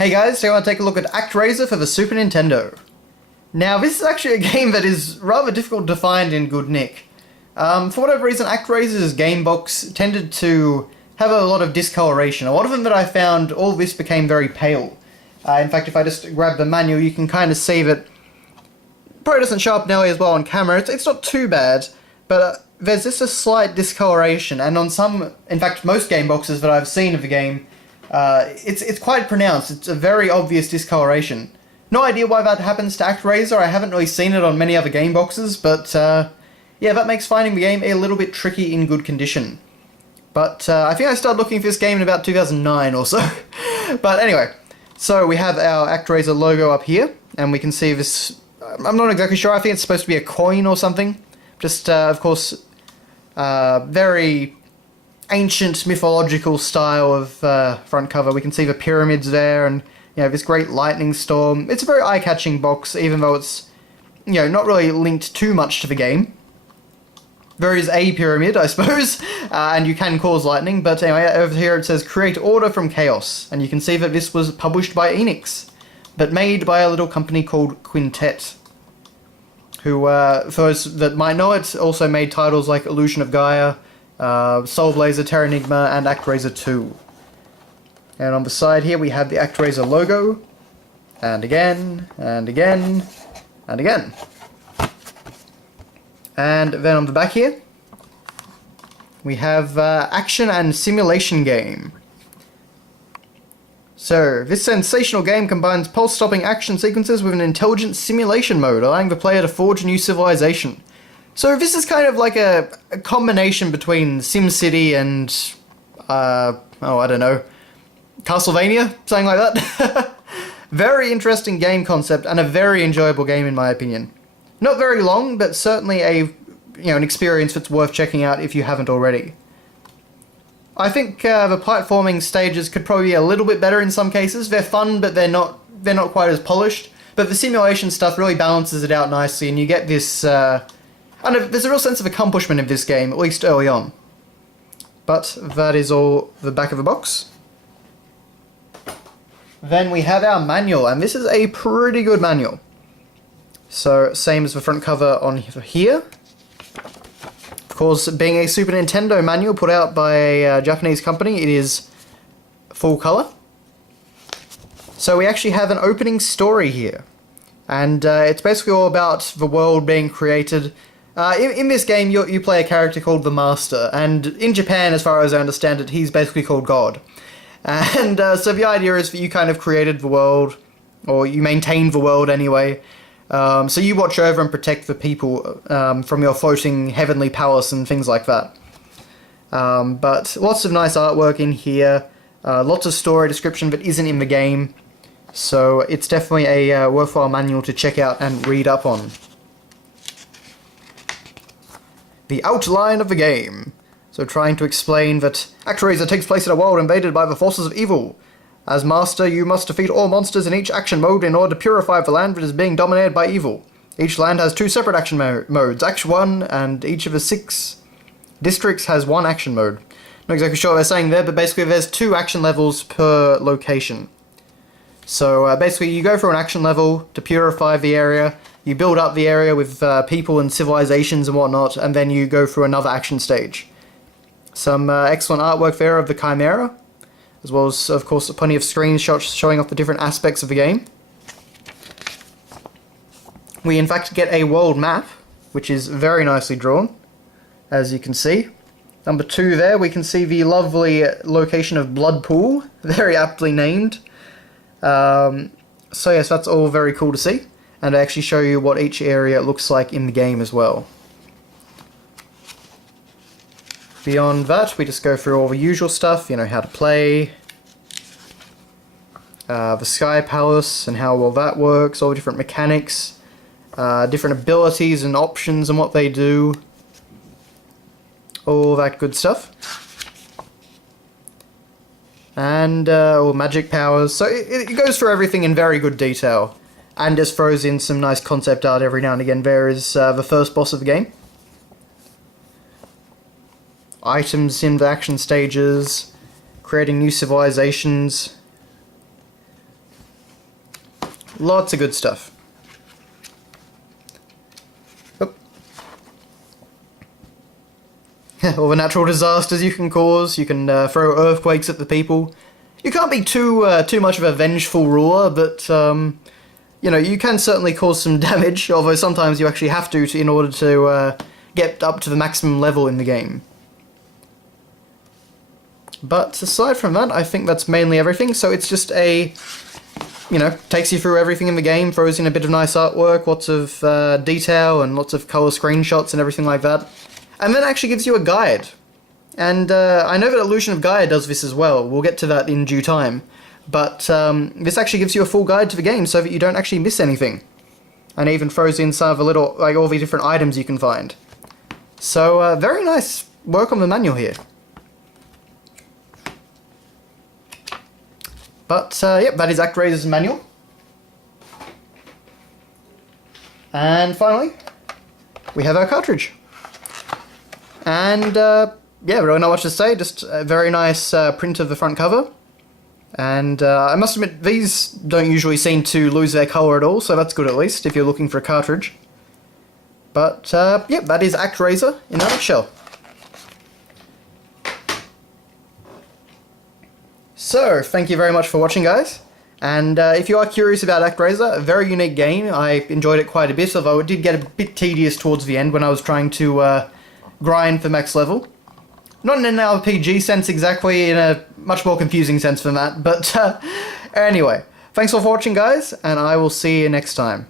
Hey guys, so I want to take a look at ActRaiser for the Super Nintendo. Now, this is actually a game that is rather difficult to find in good nick. For whatever reason, ActRaiser's game box tended to have a lot of discoloration. A lot of them that I found, all this became very pale. In fact, if I just grab the manual, you can kind of see that probably doesn't show up nearly as well on camera. It's not too bad, but there's just a slight discoloration, and on some, in fact, most game boxes that I've seen of the game, it's quite pronounced. It's a very obvious discoloration. No idea why that happens to ActRaiser. I haven't really seen it on many other game boxes, but yeah, that makes finding the game a little bit tricky in good condition. But I think I started looking for this game in about 2009 or so. But anyway, so we have our ActRaiser logo up here, and we can see this. I'm not exactly sure. I think it's supposed to be a coin or something. Just, of course, very ancient mythological style of front cover. We can see the pyramids there, and you know, this great lightning storm. It's a very eye-catching box, even though it's, you know, not really linked too much to the game. There is a pyramid, I suppose, and you can cause lightning, but anyway, over here it says create order from chaos, and you can see that this was published by Enix, but made by a little company called Quintet, who, for those that might know it, also made titles like Illusion of Gaia, Soul Blazer, Terranigma, and ActRaiser 2. And on the side here we have the ActRaiser logo, and again, and again, and again. And then on the back here, we have Action and Simulation Game. So, this sensational game combines pulse-stopping action sequences with an intelligent simulation mode, allowing the player to forge a new civilization. So this is kind of like a combination between SimCity and, I don't know, Castlevania? Something like that. Very interesting game concept, and a very enjoyable game in my opinion. Not very long, but certainly an experience that's worth checking out if you haven't already. I think the platforming stages could probably be a little bit better in some cases. They're fun, but they're not quite as polished. But the simulation stuff really balances it out nicely, and you get this, there's a real sense of accomplishment in this game, at least early on. But that is all the back of the box. Then we have our manual, and this is a pretty good manual. So, same as the front cover on here. Of course, being a Super Nintendo manual put out by a Japanese company, it is full color. So we actually have an opening story here. And it's basically all about the world being created. In this game, you play a character called the Master, and in Japan, as far as I understand it, he's basically called God. And so the idea is that you kind of created the world, or you maintained the world anyway. So you watch over and protect the people from your floating heavenly palace and things like that. But lots of nice artwork in here, lots of story description that isn't in the game, so it's definitely a worthwhile manual to check out and read up on. The outline of the game. So trying to explain that ActRaiser takes place in a world invaded by the forces of evil. As Master, you must defeat all monsters in each action mode in order to purify the land that is being dominated by evil. Each land has 2 separate action modes, Action 1, and each of the 6 districts has 1 action mode. Not exactly sure what they're saying there, but basically there's 2 action levels per location. So basically you go for an action level to purify the area, you build up the area with people and civilizations and whatnot, and then you go through another action stage. Some excellent artwork there of the Chimera, as well as, of course, plenty of screenshots showing off the different aspects of the game. We, in fact, get a world map, which is very nicely drawn, as you can see. Number 2 there, we can see the lovely location of Bloodpool, very aptly named. So yes, that's all very cool to see, and I actually show you what each area looks like in the game as well. Beyond that, we just go through all the usual stuff, you know, how to play, the Sky Palace and how well that works, all the different mechanics, different abilities and options and what they do, all that good stuff. And all magic powers, so it goes through everything in very good detail, and just throws in some nice concept art every now and again. There is the first boss of the game. Items in the action stages, creating new civilizations, Lots of good stuff. Oop. All the natural disasters you can cause. You can throw earthquakes at the people. You can't be too much of a vengeful ruler, but you know, you can certainly cause some damage, although sometimes you actually have to in order to get up to the maximum level in the game. But aside from that, I think that's mainly everything, so it's just a, you know, takes you through everything in the game, throws in a bit of nice artwork, lots of detail and lots of colour screenshots and everything like that, and then actually gives you a guide. And I know that Illusion of Gaia does this as well, we'll get to that in due time, but this actually gives you a full guide to the game so that you don't actually miss anything. And it even throws in some of the little, like all the different items you can find. So very nice work on the manual here. But, yep, that is ActRaiser's manual. And finally, we have our cartridge. And, yeah, really not much to say, just a very nice print of the front cover. And I must admit, these don't usually seem to lose their colour at all, so that's good at least, if you're looking for a cartridge. But, yep, that is ActRaiser in a nutshell. So, thank you very much for watching, guys, and if you are curious about ActRaiser, a very unique game. I enjoyed it quite a bit, although it did get a bit tedious towards the end when I was trying to grind for max level. Not in an RPG sense exactly, in a much more confusing sense than that, but anyway, thanks all for watching, guys, and I will see you next time.